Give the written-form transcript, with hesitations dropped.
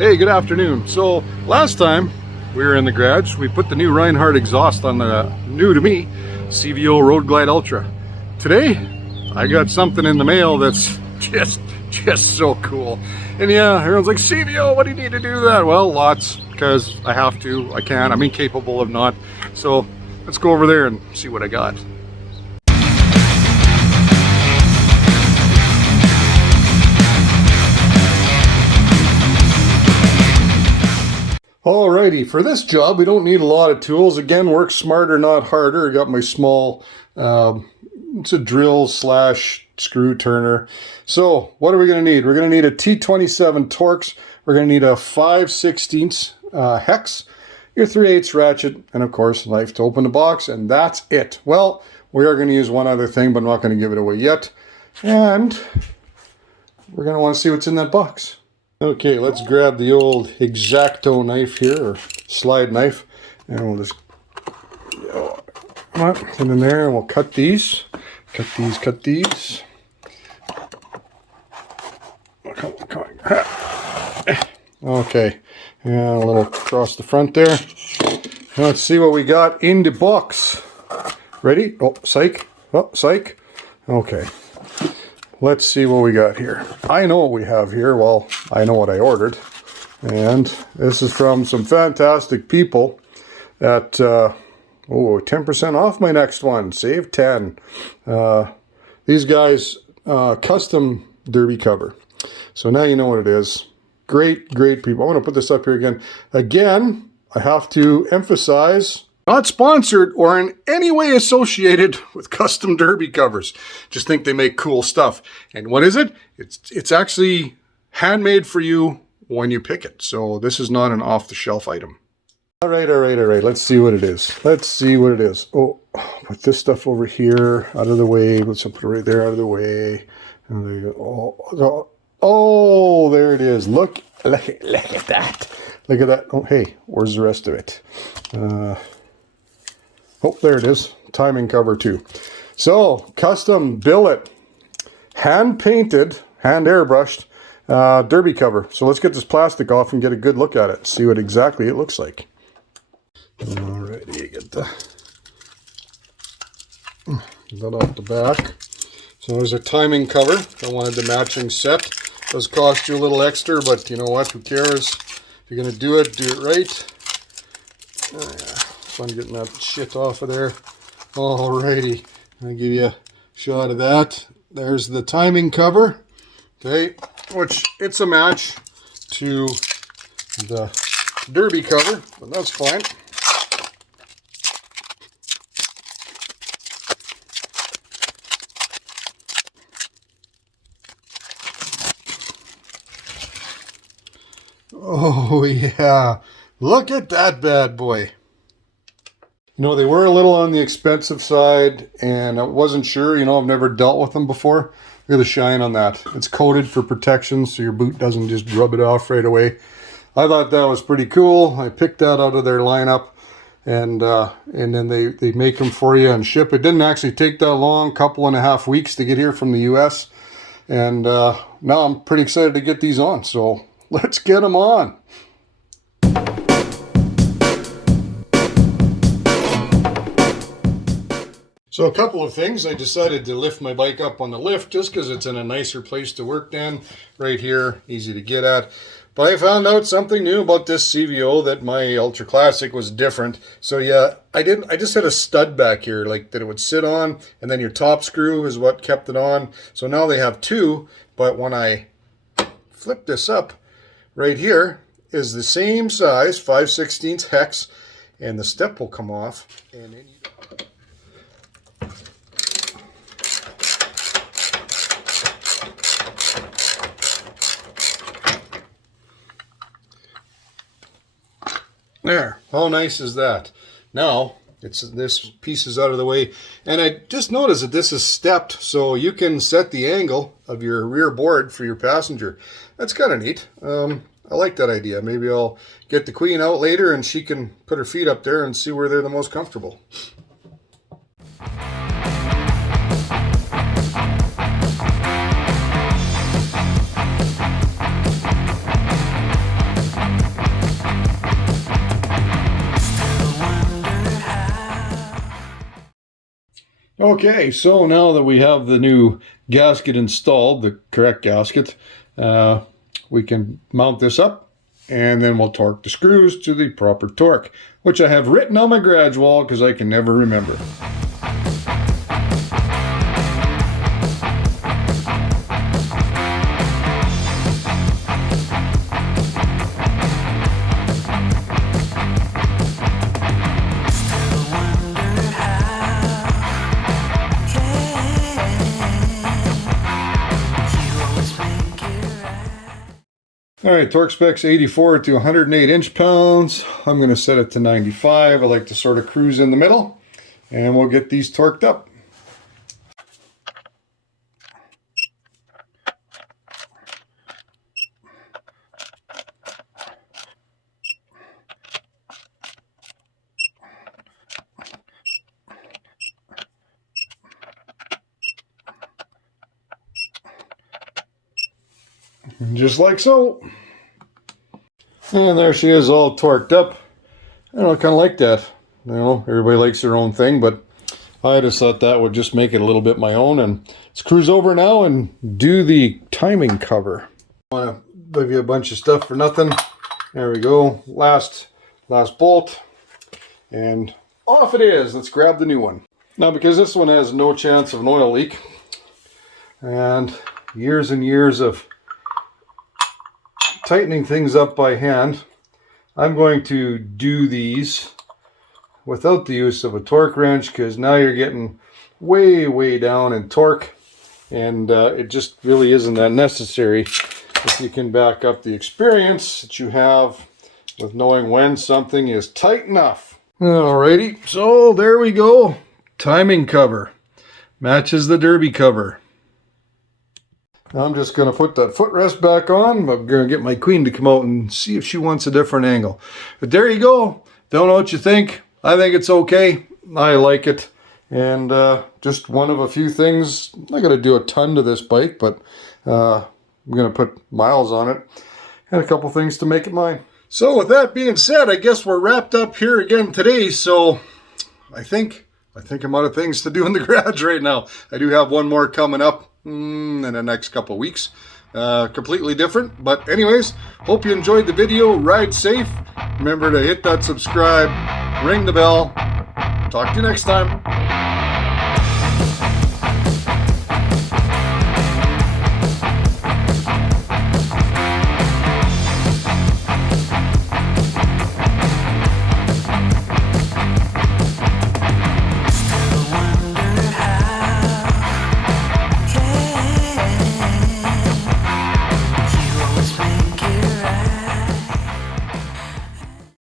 Hey, good afternoon. So last time we were in the garage, we put the new Reinhardt exhaust on the new to me CVO Road Glide Ultra. Today I got something in the mail that's just so cool. And yeah, everyone's like, CVO, what do you need to do that? Well, lots, because I have to, I can, I'm incapable of not. So let's go over there and see what I got. Alrighty, for this job we don't need a lot of tools. Again, work smarter, not harder. I got my small, it's a drill slash screw turner. So what are we going to need? We're going to need a T27 Torx. We're going to need a 5/16 hex, your 3/8 ratchet, and of course a knife to open the box, and that's it. Well, we are going to use one other thing, but I'm not going to give it away yet. And we're going to want to see what's in that box. Okay, let's grab the old X-Acto knife here, or slide knife, and we'll just put in there, and we'll cut these. Cut these. Okay, and a little across the front there. Let's see what we got in the box. Ready? Oh, psych. Oh, psych. Okay. Let's see what we got here. I know what we have here. Well, I know what I ordered. And this is from some fantastic people at, 10% off my next one. Save 10. These guys, custom derby cover. So now you know what it is. Great people. I want to put this up here again. Again, I have to emphasize, not sponsored or in any way associated with custom derby covers. Just think they make cool stuff. And what is it? It's actually handmade for you when you pick it. So this is not an off-the-shelf item. All right. Let's see what it is. Oh, put this stuff over here, out of the way. Let's put it right there, out of the way. And there you go. Oh, there it is. Look at that. Look at that. Oh, hey, where's the rest of it? Oh, there it is. Timing cover too. So, custom billet, hand painted, hand airbrushed derby cover. So let's get this plastic off and get a good look at it. See what exactly it looks like. Alrighty, get that off the back. So there's a timing cover. I wanted the matching set. Does cost you a little extra, but you know what? Who cares? If you're gonna do it right. Oh, yeah. So I'm getting that shit off of there. Alrighty, I'll give you a shot of that. There's the timing cover, okay, which it's a match to the derby cover, but that's fine. Oh yeah, look at that bad boy. You know, they were a little on the expensive side, and I wasn't sure, you know, I've never dealt with them before. Look at the shine on that. It's coated for protection, so your boot doesn't just rub it off right away. I thought that was pretty cool. I picked that out of their lineup, and then they make them for you and ship. It didn't actually take that long, couple and a half weeks to get here from the US. And now I'm pretty excited to get these on, so let's get them on. So a couple of things. I decided to lift my bike up on the lift just because it's in a nicer place to work than right here, easy to get at. But I found out something new about this CVO, that my Ultra Classic was different. So yeah, I just had a stud back here, like that it would sit on, and then your top screw is what kept it on. So now they have two, but when I flip this up, right here is the same size, 5/16 hex, and the step will come off, and then there. How nice is that? Now, this piece is out of the way, and I just noticed that this is stepped, so you can set the angle of your rear board for your passenger. That's kind of neat. I like that idea. Maybe I'll get the queen out later and she can put her feet up there and see where they're the most comfortable. Okay, so now that we have the new gasket installed, the correct gasket, we can mount this up and then we'll torque the screws to the proper torque, which I have written on my garage wall because I can never remember. All right, torque specs 84 to 108 inch-pounds. I'm going to set it to 95. I like to sort of cruise in the middle, and we'll get these torqued up. Just like so. And there she is, all torqued up. I kind of like that. You know, everybody likes their own thing, but I just thought that would just make it a little bit my own. And let's cruise over now and do the timing cover. I want to give you a bunch of stuff for nothing. There we go. Last bolt. And off it is. Let's grab the new one. Now, because this one has no chance of an oil leak, and years of tightening things up by hand, I'm going to do these without the use of a torque wrench, because now you're getting way down in torque, and it just really isn't that necessary if you can back up the experience that you have with knowing when something is tight enough. Alrighty, so there we go. Timing cover matches the derby cover. Now I'm just going to put that footrest back on. I'm going to get my queen to come out and see if she wants a different angle. But there you go. Don't know what you think. I think it's okay. I like it. And just one of a few things. I'm not going to do a ton to this bike, but I'm going to put miles on it. And a couple things to make it mine. So with that being said, I guess we're wrapped up here again today. So I think I'm out of things to do in the garage right now. I do have one more coming up in the next couple of weeks. Completely different. But anyways, hope you enjoyed the video. Ride safe. Remember to hit that subscribe, ring the bell. Talk to you next time.